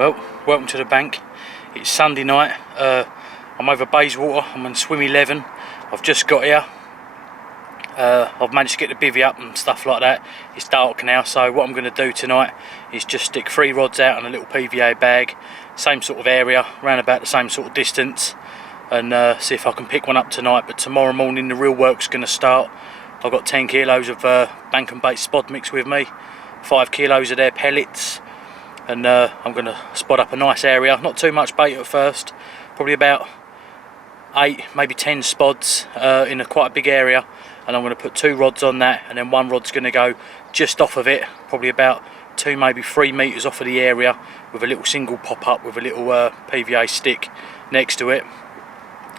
Well, welcome to the bank. It's Sunday night. I'm over Bayeswater. I'm on swim 11. I've just got here. I've managed to get the bivvy up and stuff like that. It's dark now, so what I'm going to do tonight is just stick 3 rods out on a little PVA bag, same sort of area, around about the same sort of distance, and see if I can pick one up tonight. But tomorrow morning the real work's going to start. I've got 10 kilos of bank and bait spod mix with me, 5 kilos of their pellets, and I'm going to spot up a nice area. Not too much bait at first, probably about 8, maybe 10 spods in quite a big area, and I'm going to put 2 rods on that, and then 1 rod's going to go just off of it, probably about 2, maybe 3 metres off of the area, with a little single pop up with a little PVA stick next to it.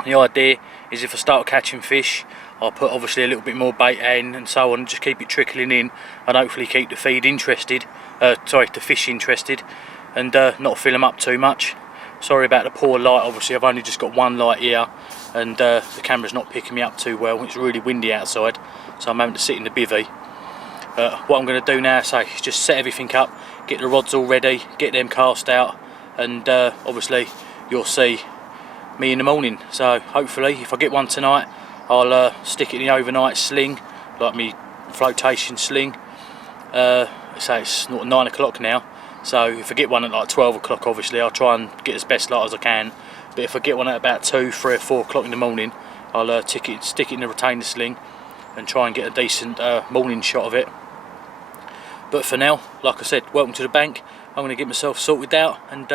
The idea is if I start catching fish, I'll put obviously a little bit more bait in and so on, and just keep it trickling in, and hopefully keep the feed interested, the fish interested, and not fill them up too much. Sorry about the poor light, obviously I've only just got 1 light here, and the camera's not picking me up too well. It's really windy outside, so I'm having to sit in the bivvy. What I'm going to do now is just set everything up, get the rods all ready, get them cast out, and obviously you'll see me in the morning. So hopefully if I get one tonight, I'll stick it in the overnight sling, like me flotation sling. So it's not 9 o'clock now, so if I get one at like 12 o'clock, obviously I'll try and get as best light as I can. But if I get one at about 2, 3 or 4 o'clock in the morning, I'll stick it in the retainer sling and try and get a decent morning shot of it. But for now, like I said, welcome to the bank. I'm going to get myself sorted out and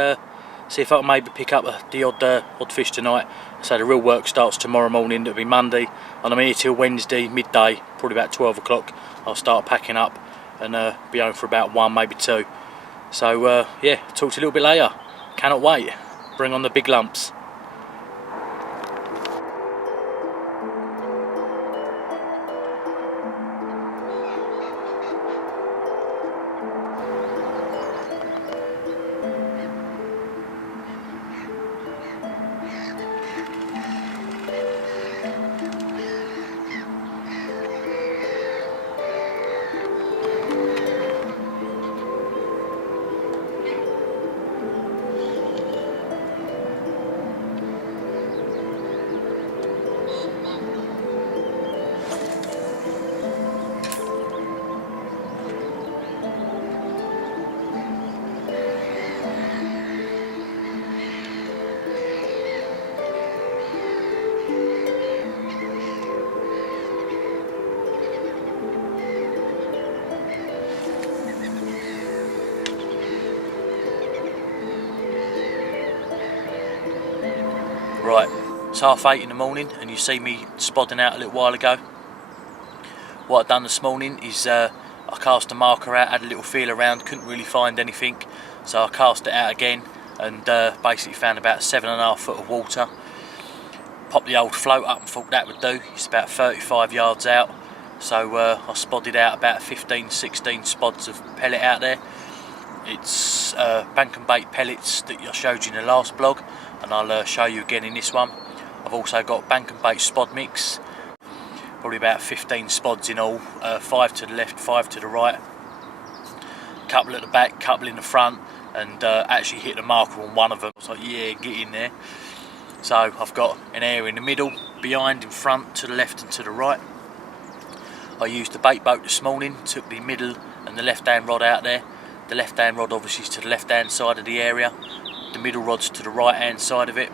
see if I can maybe pick up the odd fish tonight. So the real work starts tomorrow morning. It'll be Monday, and I'm here till Wednesday midday, probably about 12 o'clock. I'll start packing up and be home for about 1, maybe 2. So yeah, talk to you a little bit later. Cannot wait. Bring on the big lumps. Right, it's 8:30 in the morning, and you see me spodding out a little while ago. What I've done this morning is I cast a marker out, had a little feel around, couldn't really find anything, so I cast it out again and basically found about 7.5 foot of water. Popped the old float up and thought that would do. It's about 35 yards out, so I spodded out about 15, 16 spods of pellet out there. It's bank and bait pellets that I showed you in the last blog, and I'll show you again in this one. I've also got bank and bait spod mix, probably about 15 spods in all, 5 to the left, 5 to the right, couple at the back, couple in the front, and actually hit the marker on one of them. I was like, yeah, get in there. So I've got an area in the middle, behind, in front, to the left and to the right. I used the bait boat this morning, took the middle and the left hand rod out there. The left hand rod obviously is to the left hand side of the area, the middle rod's to the right hand side of it,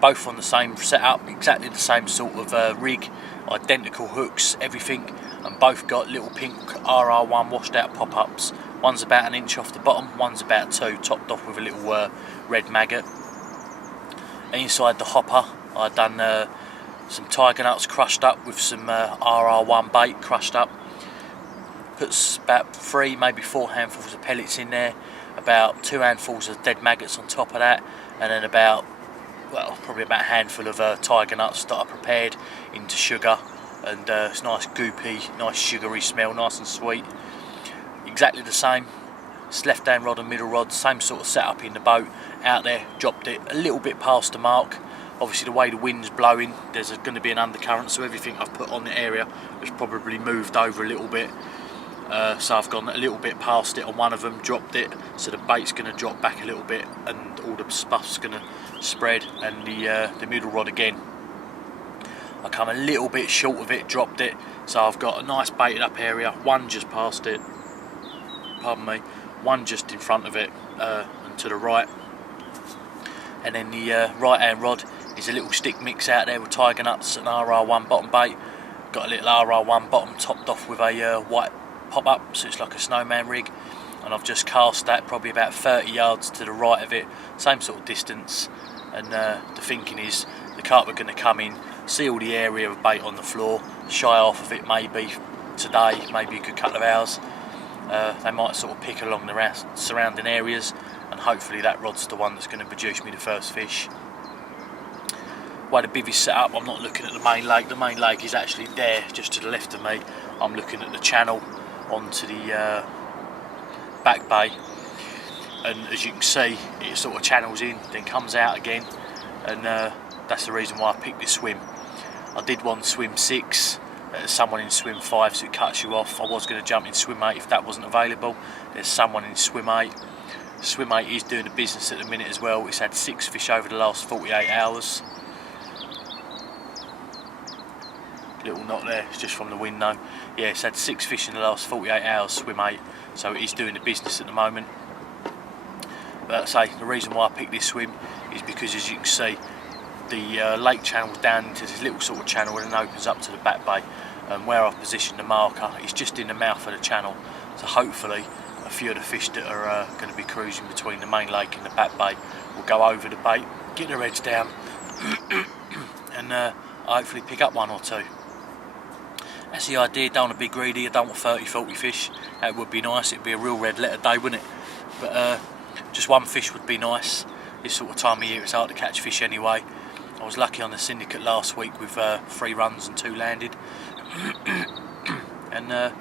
both on the same setup, exactly the same sort of rig, identical hooks, everything, and both got little pink RR1 washed out pop-ups. One's about 1 inch off the bottom, one's about 2, topped off with a little red maggot. Inside the hopper I've done some tiger nuts crushed up with some RR1 bait crushed up. Puts about 3, maybe 4 handfuls of pellets in there, about 2 handfuls of dead maggots on top of that, and then about, well, probably about a handful of tiger nuts that I prepared into sugar, and it's nice goopy, nice sugary smell, nice and sweet. Exactly the same, it's left hand rod and middle rod, same sort of setup in the boat, out there, dropped it a little bit past the mark. Obviously the way the wind's blowing, there's going to be an undercurrent, so everything I've put on the area has probably moved over a little bit. So I've gone a little bit past it on one of them, dropped it, so the bait's going to drop back a little bit and all the stuff's going to spread, and the middle rod again, I come a little bit short of it, dropped it, so I've got a nice baited up area, one just past it, pardon me, one just in front of it and to the right, and then the right hand rod is a little stick mix out there with tiger nuts and RR1 bottom bait. Got a little RR1 bottom topped off with a white pop-up, so it's like a snowman rig, and I've just cast that probably about 30 yards to the right of it, same sort of distance, and the thinking is the carp are going to come in, see all the area of bait on the floor, shy off of it maybe today, maybe a good couple of hours. They might sort of pick along the surrounding areas, and hopefully that rod's the one that's going to produce me the first fish. Where the bivvy's set up, I'm not looking at the main lake. The main lake is actually there, just to the left of me. I'm looking at the channel onto the back bay, and as you can see, it sort of channels in, then comes out again, and that's the reason why I picked this swim. I did one swim 6, someone in swim 5, so it cuts you off. I was going to jump in swim 8 if that wasn't available. There's someone in swim 8. Swim 8 is doing the business at the minute as well. It's had 6 fish over the last 48 hours. Little knot there, it's just from the window. Yeah, it's had 6 fish in the last 48 hours, swim 8, so it is doing the business at the moment. But I say, the reason why I picked this swim is because, as you can see, the lake channels down into this little sort of channel and then opens up to the back bay, and where I've positioned the marker is just in the mouth of the channel, so hopefully a few of the fish that are going to be cruising between the main lake and the back bay will go over the bait, get their heads down and hopefully pick up 1 or 2. That's the idea. Don't want to be greedy, I don't want 30-40 fish. That would be nice, it'd be a real red letter day, wouldn't it? But just 1 fish would be nice. This sort of time of year it's hard to catch fish anyway. I was lucky on the syndicate last week with 3 runs and 2 landed. And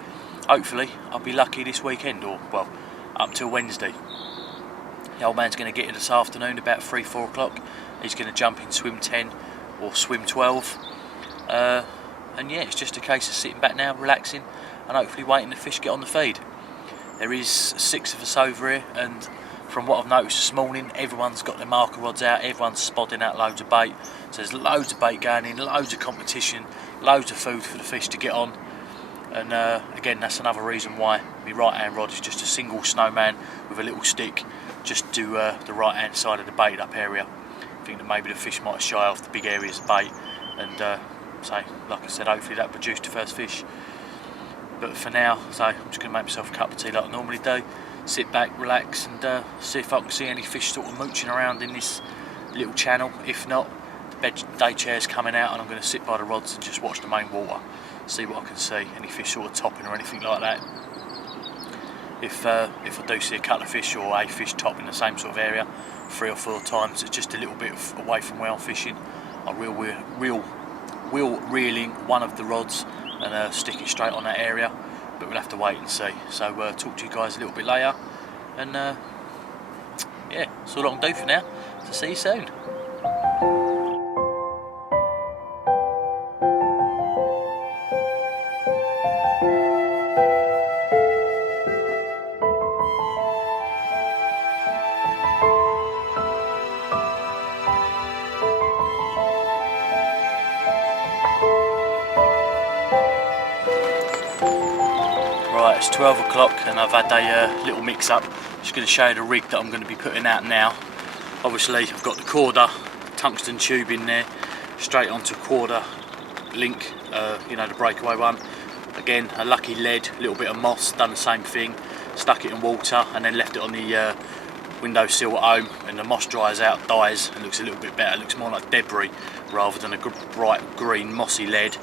hopefully I'll be lucky this weekend, or well, up till Wednesday. The old man's going to get here this afternoon about 3-4 o'clock. He's going to jump in swim 10 or swim 12. And yeah, it's just a case of sitting back now, relaxing, and hopefully waiting the fish get on the feed. There is 6 of us over here, and from what I've noticed this morning, everyone's got their marker rods out, everyone's spodding out loads of bait. So there's loads of bait going in, loads of competition, loads of food for the fish to get on. And again, that's another reason why my right hand rod is just a single snowman with a little stick, just to the right hand side of the baited up area. I think that maybe the fish might shy off the big areas of bait, and so, like I said, hopefully that produced the first fish. But for now, so I'm just going to make myself a cup of tea like I normally do, sit back, relax, and see if I can see any fish sort of mooching around in this little channel. If not, the day chair's coming out, and I'm going to sit by the rods and just watch the main water, see what I can see, any fish sort of topping or anything like that. If I do see a couple of fish or a fish top in the same sort of area 3 or 4 times, it's just a little bit away from where I'm fishing, I will reel in one of the rods and stick it straight on that area, but we'll have to wait and see. So talk to you guys a little bit later, and yeah, that's all I can do for now. So see you soon. Right, it's 12 o'clock and I've had a little mix up. Just going to show you the rig that I'm going to be putting out now. Obviously I've got the Corda tungsten tube in there, straight onto Corda link, you know, the breakaway one. Again, a lucky lead, a little bit of moss, done the same thing, stuck it in water and then left it on the windowsill at home, and the moss dries out, dies, and looks a little bit better. It looks more like debris rather than a bright green mossy lead.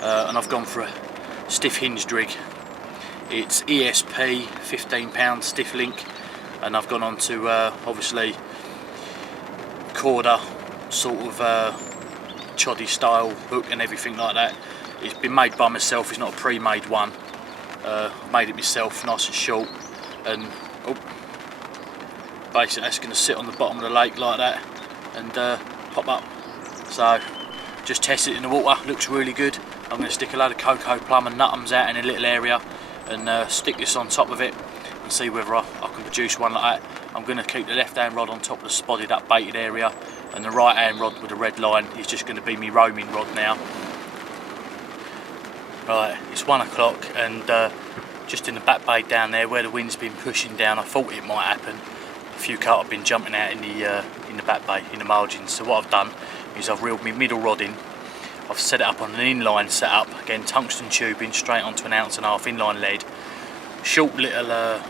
And I've gone for a stiff hinged rig. It's ESP, £15 stiff link, and I've gone on to obviously Corda sort of choddy style hook and everything like that. It's been made by myself, it's not a pre-made one. Made it myself, nice and short, and basically that's going to sit on the bottom of the lake like that and pop up. So just test it in the water, looks really good. I'm going to stick a load of cocoa plum and nutums out in a little area, and stick this on top of it and see whether I can produce one like that. I'm going to keep the left hand rod on top of the spotted up baited area, and the right hand rod with the red line is just going to be my roaming rod now. Right, it's 1 o'clock, and just in the back bay down there where the wind's been pushing down, I thought it might happen. A few carp have been jumping out in the back bay, in the margins. So what I've done is I've reeled my middle rod in. I've set it up on an inline setup, again tungsten tubing straight onto an 1.5 ounce inline lead. Short little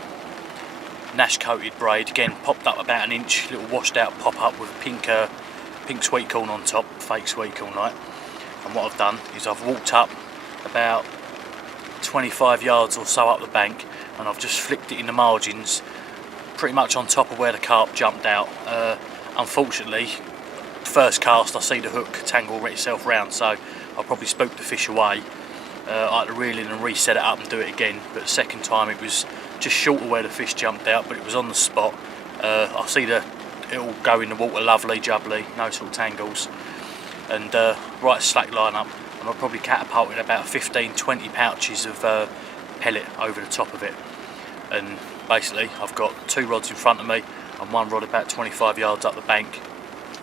Nash coated braid, again popped up about 1 inch, little washed out pop up with a pink sweet corn on top, fake sweet corn like. And what I've done is I've walked up about 25 yards or so up the bank, and I've just flicked it in the margins pretty much on top of where the carp jumped out. Unfortunately, first cast I see the hook tangle itself round, so I probably spooked the fish away. I had to reel in and reset it up and do it again, but the second time it was just short of where the fish jumped out, but it was on the spot. I see it'll go in the water lovely, jubbly, no sort of tangles, and right slack line up, and I'll probably catapulted about 15-20 pouches of pellet over the top of it. And basically I've got 2 rods in front of me and 1 rod about 25 yards up the bank.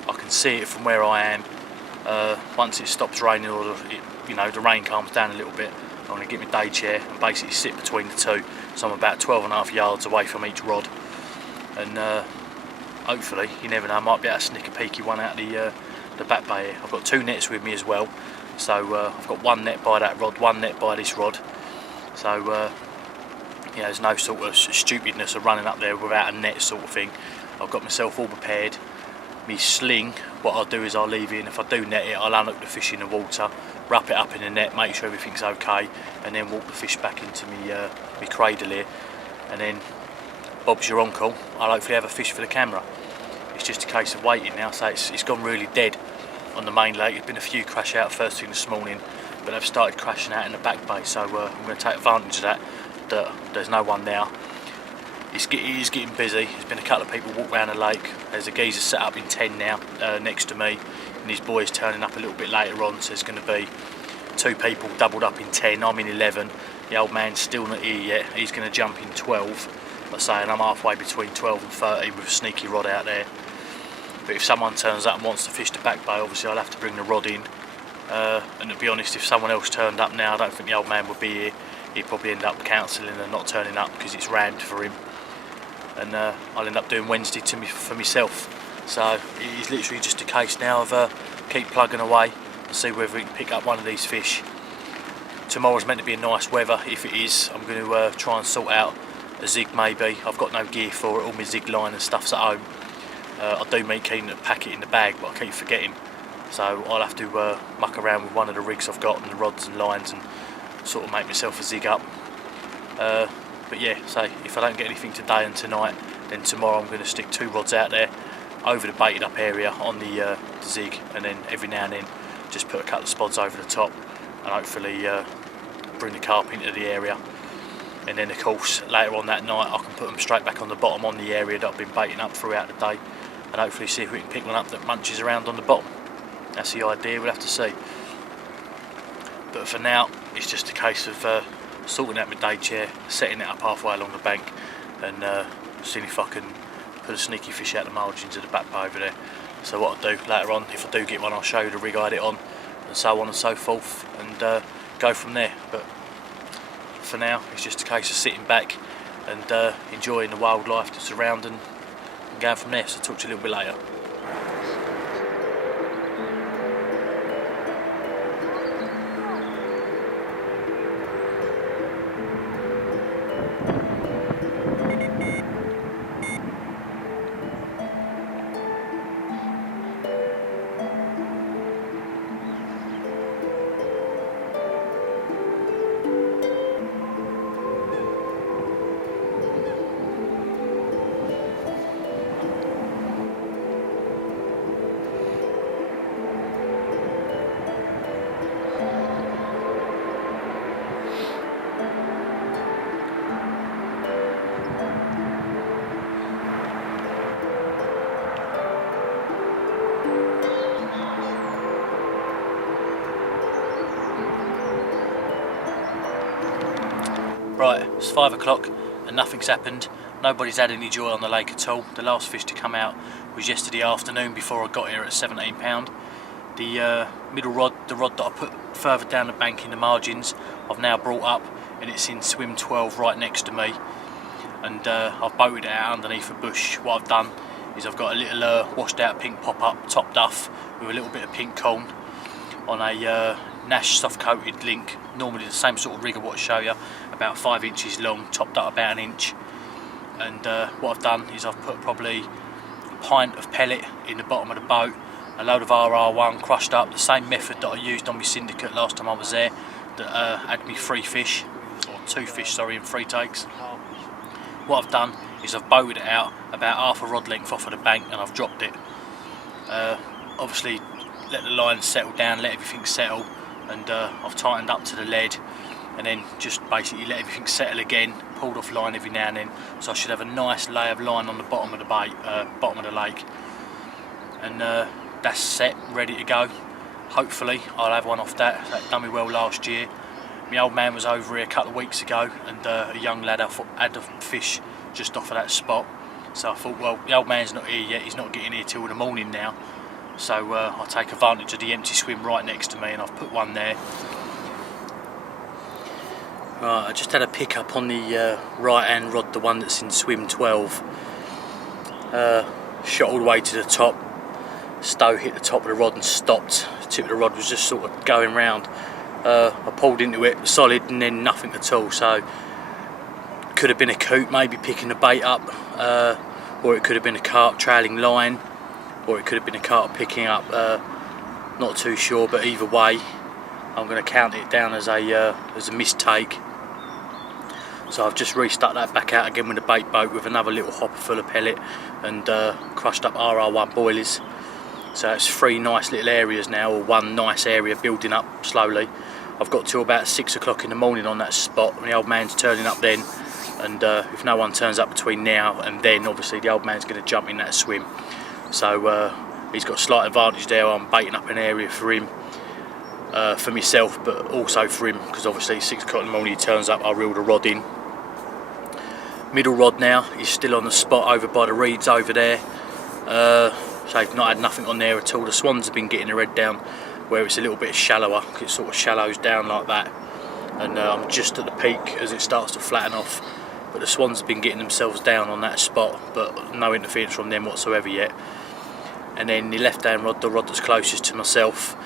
I can see it from where I am. Once it stops raining, or the rain calms down a little bit, I'm going to get my day chair and basically sit between the two, so I'm about 12.5 yards away from each rod, and hopefully, you never know, I might be able to snick a peeky one out of the back bay here. I've got 2 nets with me as well, so I've got 1 net by that rod, 1 net by this rod, so there's no sort of stupidness of running up there without a net sort of thing. I've got myself all prepared. Me sling, what I'll do is I'll leave it in. If I do net it, I'll unhook the fish in the water, wrap it up in the net, make sure everything's okay, and then walk the fish back into me cradle here, and then Bob's your uncle. I'll hopefully have a fish for the camera. It's just a case of waiting now, so it's gone really dead on the main lake. There's been a few crash out first thing this morning, but they've started crashing out in the back bay, so I'm going to take advantage of that there's no one now. It is getting busy. There's been a couple of people walk around the lake. There's a geezer set up in 10 now next to me, and his boy's turning up a little bit later on, so there's going to be 2 people doubled up in 10. I'm in 11. The old man's still not here yet. He's going to jump in 12. Like I say, and I'm halfway between 12 and 13 with a sneaky rod out there. But if someone turns up and wants to fish the back bay, obviously I'll have to bring the rod in. And to be honest, if someone else turned up now, I don't think the old man would be here. He'd probably end up cancelling and not turning up because it's rammed for him. And I'll end up doing Wednesday for myself. So it is literally just a case now of keep plugging away and see whether we can pick up one of these fish. Tomorrow's meant to be a nice weather. If it is, I'm going to try and sort out a zig maybe. I've got no gear for it, all my zig line and stuff's at home. I do mean keen to pack it in the bag, but I keep forgetting. So I'll have to muck around with one of the rigs I've got and the rods and lines and sort of make myself a zig up. But yeah, so if I don't get anything today and tonight, then tomorrow I'm going to stick 2 rods out there over the baited up area on the zig, and then every now and then just put a couple of spods over the top and hopefully bring the carp into the area. And then of course later on that night I can put them straight back on the bottom on the area that I've been baiting up throughout the day, and hopefully see if we can pick one up that munches around on the bottom. That's the idea, we'll have to see. But for now it's just a case of sorting out my day chair, setting it up halfway along the bank, and seeing if I can put a sneaky fish out the margins of the back bay over there. So what I'll do later on, if I do get one, I'll show you the rig I had it on, and so on and so forth, and go from there. But for now it's just a case of sitting back and enjoying the wildlife that's around, and going from there. So I'll talk to you a little bit later. Right, it's 5 o'clock and nothing's happened. Nobody's had any joy on the lake at all. The last fish to come out was yesterday afternoon before I got here at £17. The middle rod, the rod that I put further down the bank in the margins, I've now brought up and it's in swim 12 right next to me. And I've boated it out underneath a bush. What I've done is I've got a little washed out pink pop-up top duff with a little bit of pink corn on a Nash soft coated link, normally the same sort of rig of what I show you, about 5 inches long, topped up about 1 inch. And what I've done is I've put probably a pint of pellet in the bottom of the boat, a load of RR1 crushed up, the same method that I used on my syndicate last time I was there, that had me 3 fish, or 2 fish sorry, in 3 takes. What I've done is I've boated it out about half a rod length off of the bank and I've dropped it. Obviously let the line settle down, let everything settle, and I've tightened up to the lead and then just basically let everything settle again, pulled off line every now and then, so I should have a nice lay of line on the bottom of the bottom of the lake. And that's set, ready to go. Hopefully I'll have one off that. That done me well last year. My old man was over here a couple of weeks ago and a young lad had a fish just off of that spot. So I thought, well, the old man's not here yet, he's not getting here till the morning now. So I'll take advantage of the empty swim right next to me and I've put one there. Right, I just had a pick up on the right hand rod, the one that's in swim 12. Shot all the way to the top. Stow hit the top of the rod and stopped. The tip of the rod was just sort of going round. I pulled into it solid and then nothing at all, so could have been a coot maybe picking the bait up, or it could have been a carp trailing line, or it could have been a carp picking up, not too sure, but either way I'm going to count it down as a mistake. So I've just restuck that back out again with a bait boat with another little hopper full of pellet and crushed up RR1 boilies. So it's 3 nice little areas now, or 1 nice area building up slowly. I've got till about 6 o'clock in the morning on that spot, and the old man's turning up then, and if no one turns up between now and then, obviously the old man's going to jump in that swim. So he's got a slight advantage there. I'm baiting up an area for him, for myself, but also for him, because obviously 6 o'clock in the morning he turns up, I'll reel the rod in. Middle rod now is still on the spot over by the reeds over there. So I've not had nothing on there at all. The swans have been getting their head down where it's a little bit shallower, it sort of shallows down like that, and I'm just at the peak as it starts to flatten off, but the swans have been getting themselves down on that spot, but no interference from them whatsoever yet. And then the left hand rod, the rod that's closest to myself,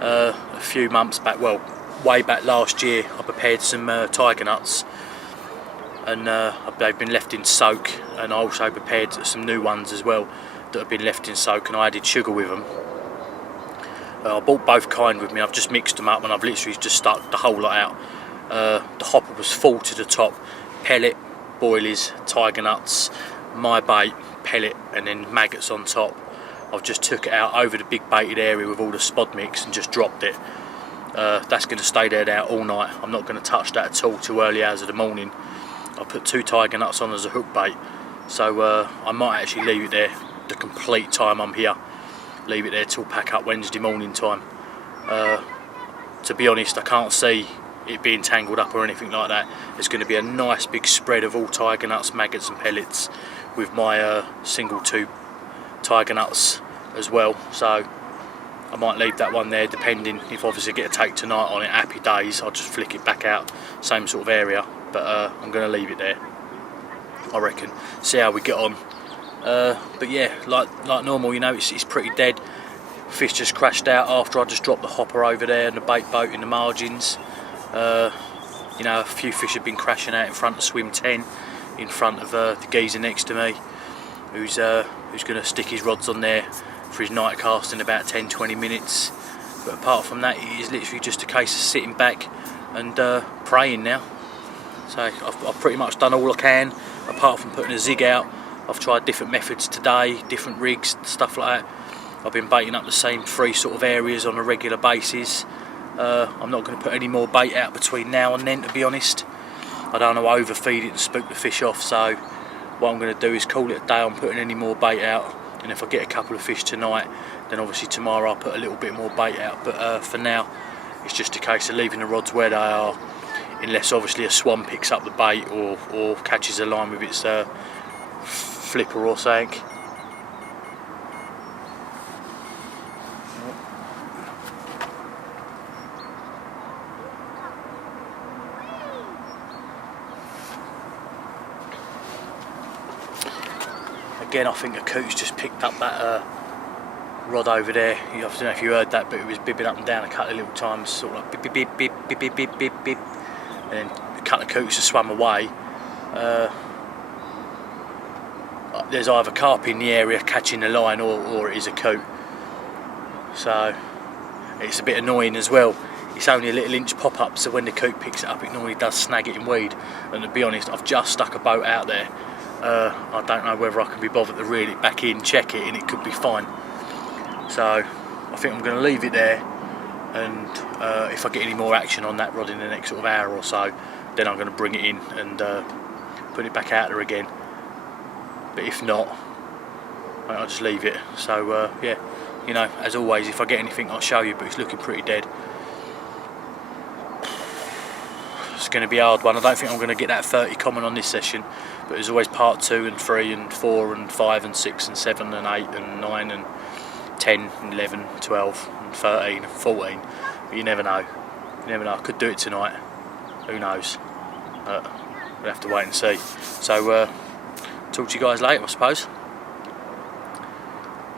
a few months back, well way back last year, I prepared some tiger nuts, and they've been left in soak, and I also prepared some new ones as well that have been left in soak, and I added sugar with them. I bought both kind with me. I've just mixed them up and I've literally just stuck the whole lot out. The hopper was full to the top, pellet, boilies, tiger nuts, my bait, pellet, and then maggots on top. I've just took it out over the big baited area with all the spod mix and just dropped it. That's going to stay there now all night. I'm not going to touch that at all till early hours of the morning. I put 2 tiger nuts on as a hook bait, so I might actually leave it there the complete time I'm here. Leave it there till pack up Wednesday morning time. To be honest, I can't see it being tangled up or anything like that. There's going to be a nice big spread of all tiger nuts, maggots and pellets with my single tube tiger nuts as well, so I might leave that one there, depending if obviously I get a take tonight on it. Happy days, I'll just flick it back out, same sort of area, but I'm going to leave it there, I reckon. See how we get on. But yeah, like normal, you know, it's pretty dead. Fish just crashed out after I just dropped the hopper over there and the bait boat in the margins. You know, a few fish have been crashing out in front of swim 10, in front of the geezer next to me, who's going to stick his rods on there for his night cast in about 10-20 minutes. But apart from that, it is literally just a case of sitting back and praying now. So I've pretty much done all I can, apart from putting a zig out. I've tried different methods today, different rigs, stuff like that. I've been baiting up the same 3 sort of areas on a regular basis. I'm not going to put any more bait out between now and then, to be honest. I don't want to overfeed it and spook the fish off, so what I'm going to do is call it a day on putting any more bait out, and if I get a couple of fish tonight, then obviously tomorrow I'll put a little bit more bait out, but for now it's just a case of leaving the rods where they are. unless obviously a swan picks up the bait or catches a line with its flipper or something. Again, I think a coot's just picked up that rod over there. I don't know if you heard that, but it was bibbing up and down a couple of little times, sort of like bip bip bip bip bip bip bip bip, and then a couple of coots have swam away. There's either carp in the area catching the line, or it is a coot. So it's a bit annoying as well. It's only a little inch pop up, so when the coot picks it up, it normally does snag it in weed. And to be honest, I've just stuck a boat out there. I don't know whether I can be bothered to reel it back in, check it, and it could be fine. So I think I'm going to leave it there, and if I get any more action on that rod in the next sort of hour or so, then I'm going to bring it in and put it back out there again. But if not, I'll just leave it. So yeah, you know, as always, if I get anything I'll show you, but it's looking pretty dead. It's going to be a hard one. I don't think I'm going to get that 30 common on this session, but there's always part 2 and 3 and 4 and 5 and 6 and 7 and 8 and 9 and 10 and 11, 12 and 13 and 14. But you never know. You never know. I could do it tonight. Who knows? We'll have to wait and see. So talk to you guys later, I suppose.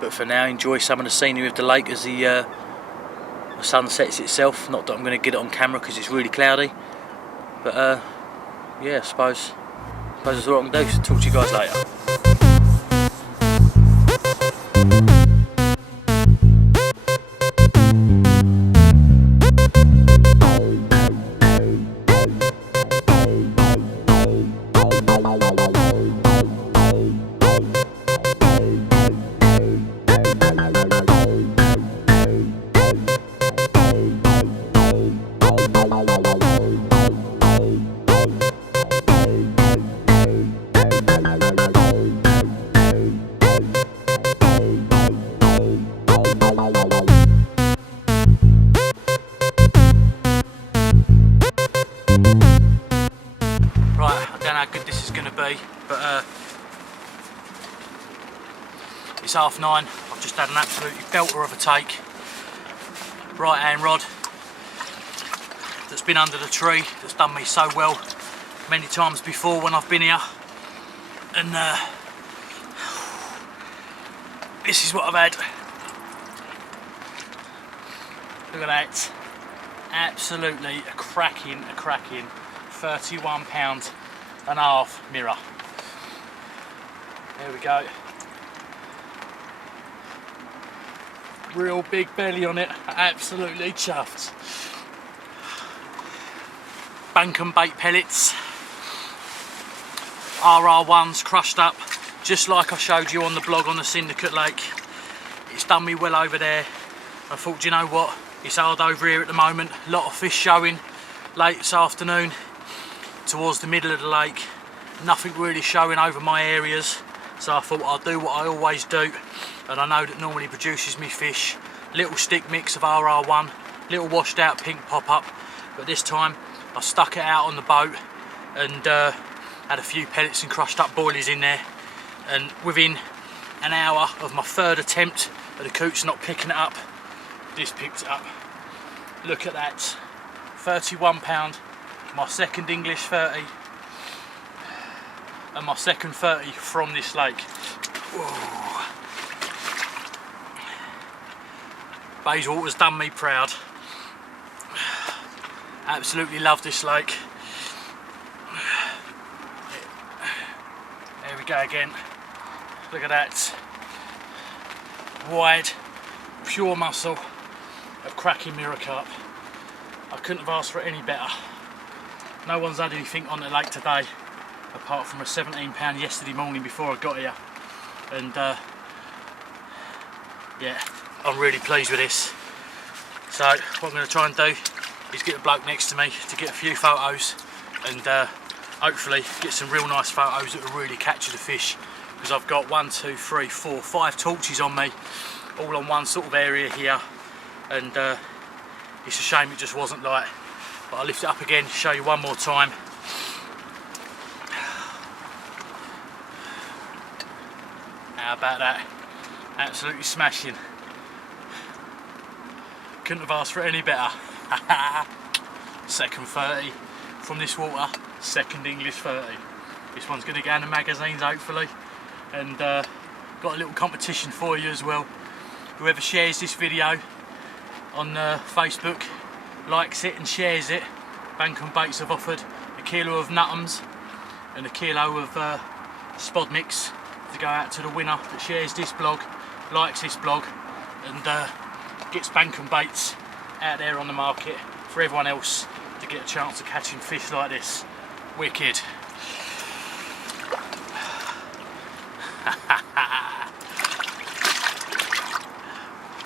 But for now, enjoy some of the scenery of the lake as the sun sets itself. Not that I'm going to get it on camera because it's really cloudy. But yeah, I suppose that's all I can do. So talk to you guys later. But it's 9:30. I've just had an absolutely belter of a take. Right hand rod that's been under the tree, that's done me so well many times before when I've been here. And this is what I've had. Look at that. Absolutely a cracking 31.5-pound mirror. There we go. Real big belly on it, absolutely chuffed. Bankum bait pellets, RR1s crushed up, just like I showed you on the blog on the Syndicate Lake. It's done me well over there. I thought, do you know what, it's hard over here at the moment. A lot of fish showing late this afternoon towards the middle of the lake. Nothing really showing over my areas. So I thought I'll do what I always do, and I know that normally produces me fish. Little stick mix of RR1, little washed out pink pop-up, but this time I stuck it out on the boat and had a few pellets and crushed up boilies in there, and within an hour of my third attempt at the coots not picking it up, this picked it up. Look at that, 31 pound, my second English 30. And my second 30 from this lake. Whoa. Bayeswater's done me proud. Absolutely love this lake. There we go again. Look at that. Wide, pure muscle of cracking mirror carp. I couldn't have asked for it any better. No one's had anything on the lake today, apart from a 17 pound yesterday morning before I got here. And yeah, I'm really pleased with this. So what I'm going to try and do is get a bloke next to me to get a few photos, and hopefully get some real nice photos that will really capture the fish, because I've got 1, 2, 3, 4, 5 torches on me, all on one sort of area here, and it's a shame it just wasn't like but I'll lift it up again to show you one more time. How about that? Absolutely smashing. Couldn't have asked for it any better. Second 30 from this water, second English 30. This one's going to go in the magazines hopefully, and got a little competition for you as well. Whoever shares this video on Facebook, likes it and shares it, Bank and Baits have offered a kilo of Nuttams and a kilo of spod mix to go out to the winner that shares this blog, likes this blog, and gets Bank and Baits out there on the market for everyone else to get a chance of catching fish like this. Wicked.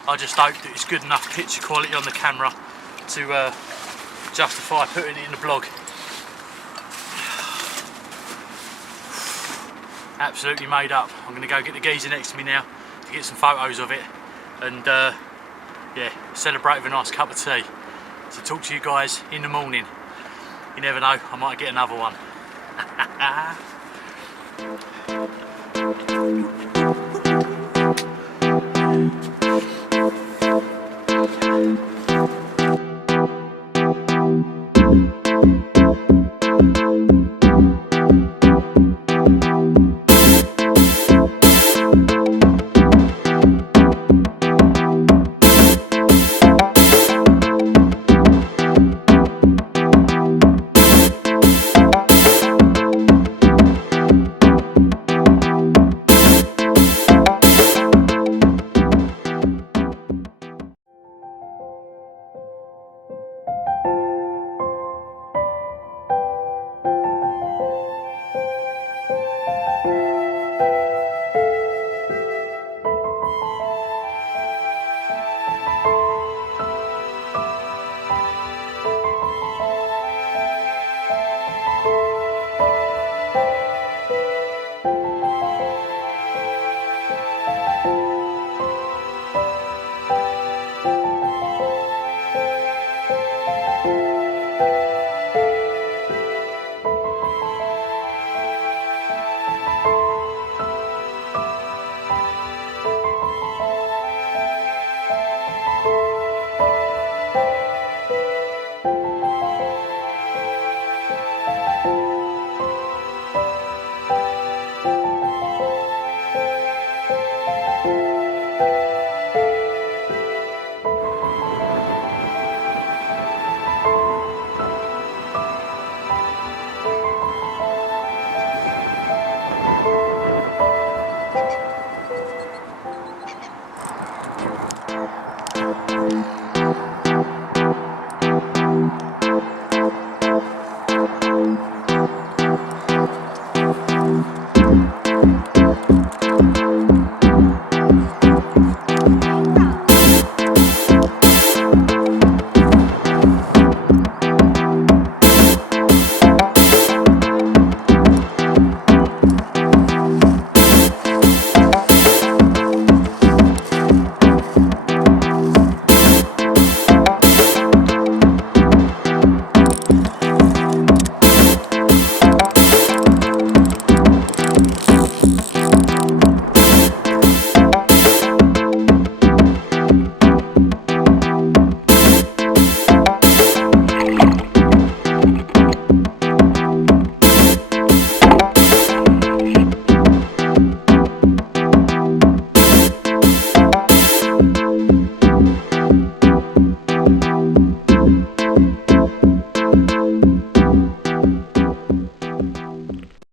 I just hope that it's good enough picture quality on the camera to justify putting it in the blog. Absolutely made up. I'm going to go get the geezer next to me now to get some photos of it, and yeah, celebrate with a nice cup of tea. So talk to you guys in the morning. You never know, I might get another one.